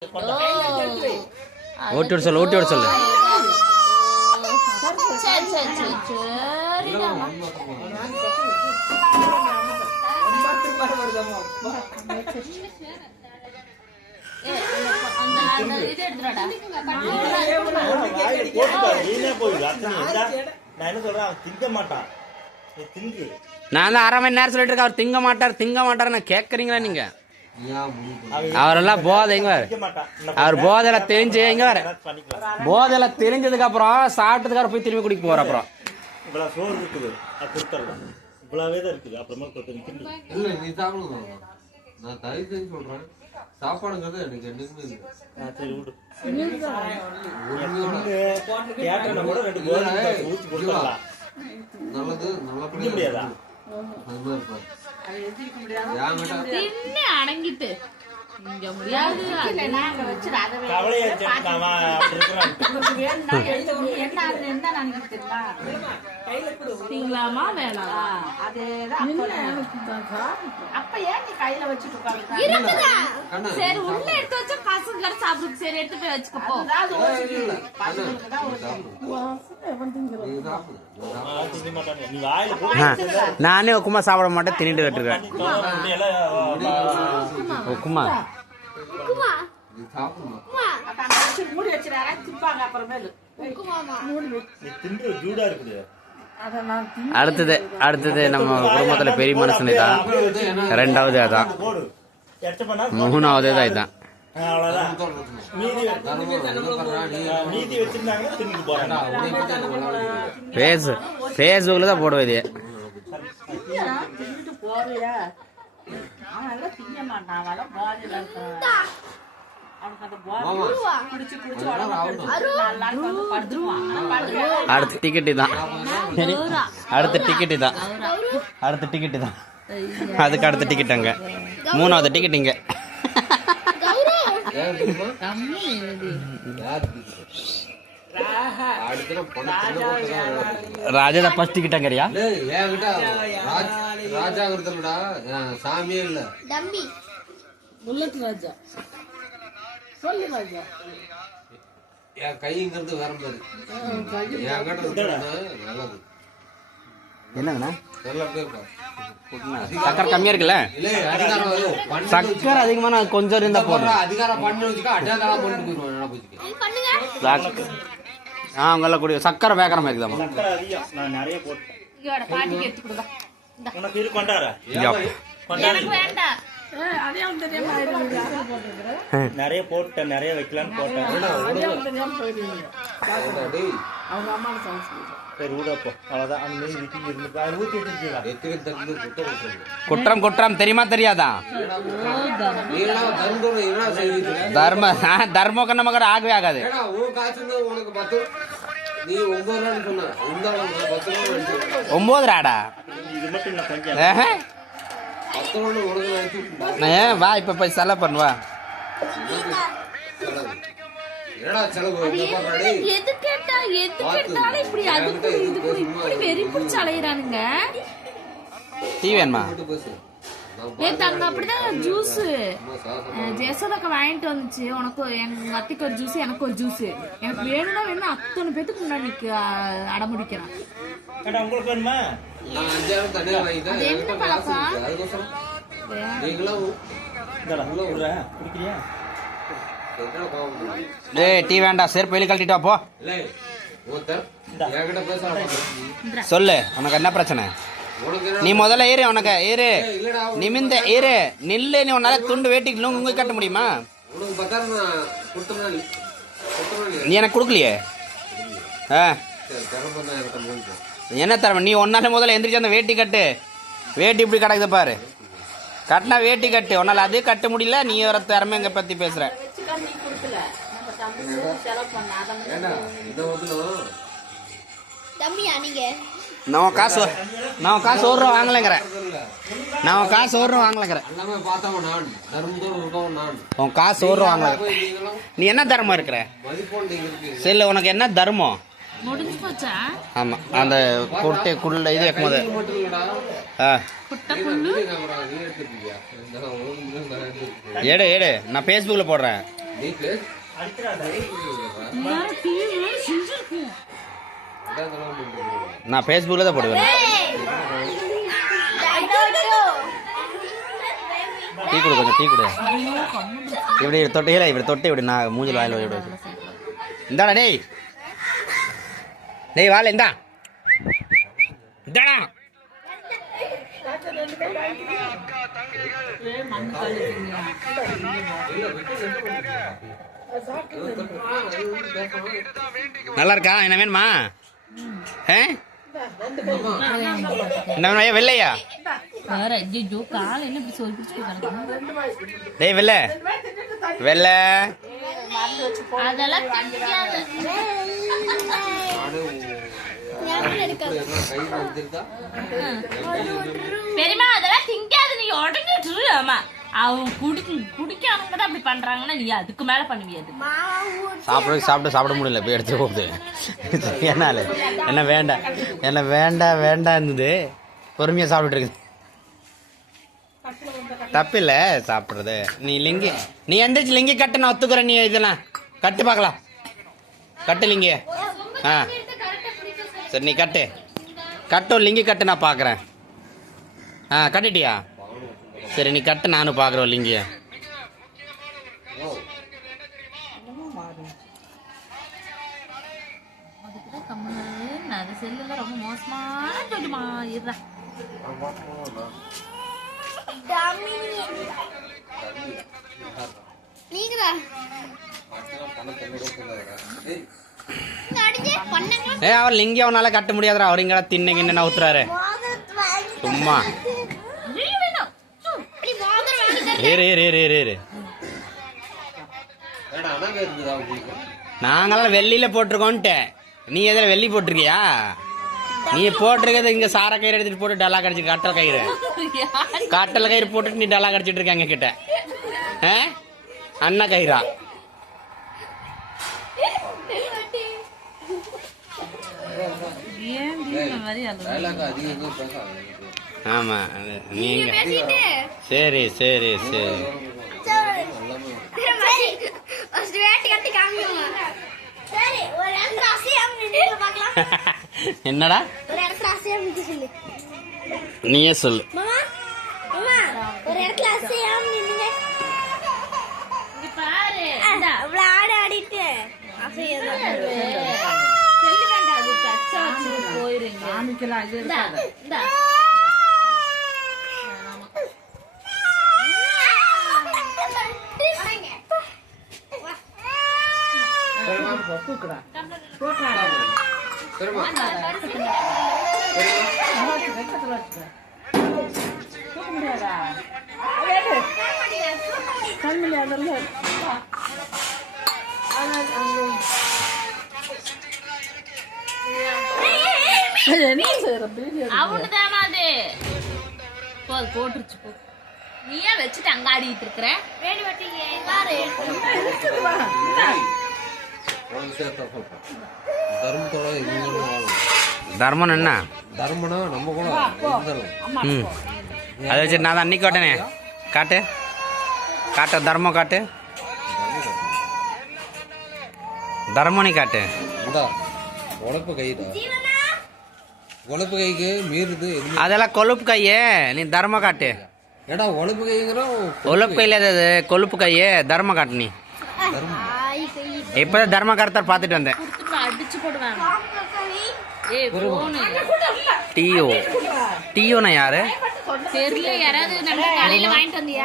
ஓட்டி விட சொல்லு, ஓட்டி விட சொல்லு. நான் தான் 1/2 மணி நேரம் சொல்லிட்டு இருக்கேன். அவர் திங்க மாட்டார் நான் கேட்கறீங்களா நீங்க? அவரெல்லாம் போதைங்க. அவர் போதையில தெரிஞ்சு எங்க வர போதையில தெரிஞ்சதுக்கு அப்புறம் சாப்பிட்டதுக்கு போய் திரும்பி குடிக்க போற. அப்புறம் சாப்பாடுங்கிறது எனக்கு நல்லது நல்லா அடங்கிட்டு இங்க முடியாது. சரி உள்ள எடுத்து வச்சா பசங்க சாப்பிடுறது. சரி எடுத்து போய் வச்சுக்கப்போ. நானே உப்புமா சாப்பிட மாட்டேன், தின்னுட்டு கட்டுருக்கேன். உப்புமா அடுத்தது நம்ம குடும்பத்துல பெரிய மனுஷனே தான். 2வது அதான், 3வது தான் இதான். பேஸ்புக்ல தான் போடுவது. அடுத்த டிக்கெட்டு தான், அடுத்த டிக்கெட்டு தான், அடுத்த டிக்கெட்டு தான். அதுக்கு அடுத்த டிக்கெட் அங்க, 3வது டிக்கெட் இங்க. ராஜா ஃபர்ஸ்ட் டிக்கெட் அங்கறியா? ராஜா வருதுடா, சாமியே இல்ல. தம்பி புல்லட் ராஜா சொல்லு. ராஜா என் கைங்கிறது வேற மாதிரி. என் கிட்ட நல்லது. என்னங்கண்ணா நல்லா பேருப்பா. சக்கரை கம்மியா இருக்குல்ல? சக்கரை அதிகமான கொஞ்சம் இருந்தா போதும். அதிகாரம் பண்ணி வச்சுக்கா, அட்டாதா பண்ணிட்டு போயிருவாங்க. அவங்கெல்லாம் கூடிய சக்கரை வேக்கிற மாதிரி இருக்குதாமா. நிறைய போட்டேன், நிறைய வைக்கலான்னு போட்டேன். குற்றம் தெரியுமா தெரியாதா? தர்மம் கண்ண மகர ஆகவே ஆகாது. 9 ராடா வா, இப்ப போய் செலவு பண்ணுவா. எது கேட்டாலும் இப்படி அதுக்கு இதுக்கு இப்படி வெறி பிடிச்சு அலையிறானுங்க. டீ வேணுமா? அங்க அப்படிதான் ஜூஸ் ஜெசோதாக்க வாங்கிட்டு வந்துச்சு. உனக்கு எங்க அத்தைக்கு ஒரு ஜூஸ், எனக்கு ஒரு ஜூஸ். எனக்கு வேணும்னா வேணும். அத்தனை பேத்துக்கு முன்னாடி அடமுடிக்கிறான். என்ன பழக்கம்? டீ வேண்டாம், செருப்பு வெளியே கழட்டிட்டு வா போ. சொல்லு, உனக்கு என்ன பிரச்சனை? நீ முதல்ல ஏறு, உனக்கு ஏறு, நிமிந்த ஏறு, நில்லு. நீ உன்னால துண்டு வேட்டிக்கு உங்க கட்ட முடியுமா? நீ எனக்கு கொடுக்கலையே. என்ன தர? நீ ஒன்னால முதல்ல எந்திரிச்சு அந்த வேட்டி கட்டு. வேட்டி இப்படி கிடக்குது பாரு. கட்டினா வேட்டி கட்டு. உன்னால அதே கட்ட முடியல. நீ வர திறமைங்க பத்தி பேசுற. நான் காசு 1 ரூபா வாங்கலைங்கிறேன். நான் காசு 1 ரூபா வாங்கலைங்கிறேன். உன் காசு 1 ரூபா வாங்கல. நீ என்ன தர்மம் இருக்கிற? சரி, உனக்கு என்ன தர்மம்? ஆமா, அந்த குட்டை குள்ள இது வைக்கும்போது எடு நான் ஃபேஸ்புக்கில் போடுறேன். நீ பிளேஸ் எல்லாரும் டிவி செஞ்சிருக்கோம். நான் ஃபேஸ்புக்கில் தான் போடுவேன். டீ கொடு, கொஞ்சம் டீ கொடு. இப்படி தொட்டையில இப்படி தொட்டு இப்படி நான் மூஞ்சில் வாயில் இப்படி வச்சு. இந்தாடா டேய், டேய் வாழ இந்தா, இந்தாடா. நல்லா இருக்கா? என்ன வேணுமா? என்ன வேணுமா? வெள்ளையா? வேற ஐயோ கால் என்ன இப்படி சொல்லி பிடிச்சிட்டு டேய் வெள்ள வெள்ள அதெல்லாம் திங்காது. பெரியமா அதெல்லாம் திங்காது, நீ உடனே. ஆமா அவங்க குடிக்காதவங்க தான் அப்படி பண்றாங்கன்னா நீ அதுக்கு மேல பண்ணுவியாது. சாப்பிட முடியல, போய் எடுத்து போகுது. என்னால என்ன வேண்டாம், என்ன வேண்டாம் இருந்தது. பொறுமையா சாப்பிட்டு இருக்குது, தப்பில்ல சாப்பிட்றது. நீ எந்திரிச்சு லிங்கி கட்டு, நான் ஒத்துக்கிறேன். நீ இதெல்லாம் கட்டு பார்க்கலாம், கட்டு லிங்கி. ஆ சரி, நீ கட்டும் லிங்கி கட்டு, நான் பார்க்குறேன். ஆ கட்டிட்டியா? சரி நீ கட்டு, நானும் பார்க்குறோம் லிங்கிய. அது செல்லுல ரொம்ப மோசமான சொல்லுமா இருடா. அவர் லிங்கி அவனால கட்ட முடியாதுடா. அவர் இங்கே தின்ன ஊத்துறாரு சும்மா. நாங்களாம் வெள்ளியில போட்டிருக்கோன்ட்டு, நீ எதில் வெள்ளி போட்டிருக்கியா? நீ போட்டிருக்கிறது இங்க சார கயிறு எடுத்துட்டு போட்டு டலா கடிச்சு, கட்டல கயிறு போட்டுட்டு நீ டலா கடிச்சிட்டு இருக்க எங்க கிட்ட. அண்ணா கயிறா? ஆமா நீங்க சரி சரி சரி. என்னடா நீயே சொல்லு. போட்டுருச்சு போ. நீயே வச்சுட்டு அங்க ஆடிட்டு இருக்கிற. தர்மம் என்ன? தர்மனா நம்ம கூட அதை வச்சு நான் தான் அன்னைக்கு காட்டனே. காட்டு தர்மம் காட்டு, தர்மம் நீ காட்டு. உழைப்பு கைக்கு மீறுது. அதெல்லாம் கொழுப்பு கையே, நீ தர்மம் காட்டு. ஏடா உழைப்பு கைங்கிற கொழுப்பு கையில கொழுப்பு கையே, தர்மம் காட்டு. நீ இப்பதான் தர்ம கருத்தர் பார்த்துட்டு வந்தேன். அடிச்சு போடுவேன். டியோனா யாரு தெரியல, யாராவது நம்ம கடையில வாங்கிட்டு வந்தியா?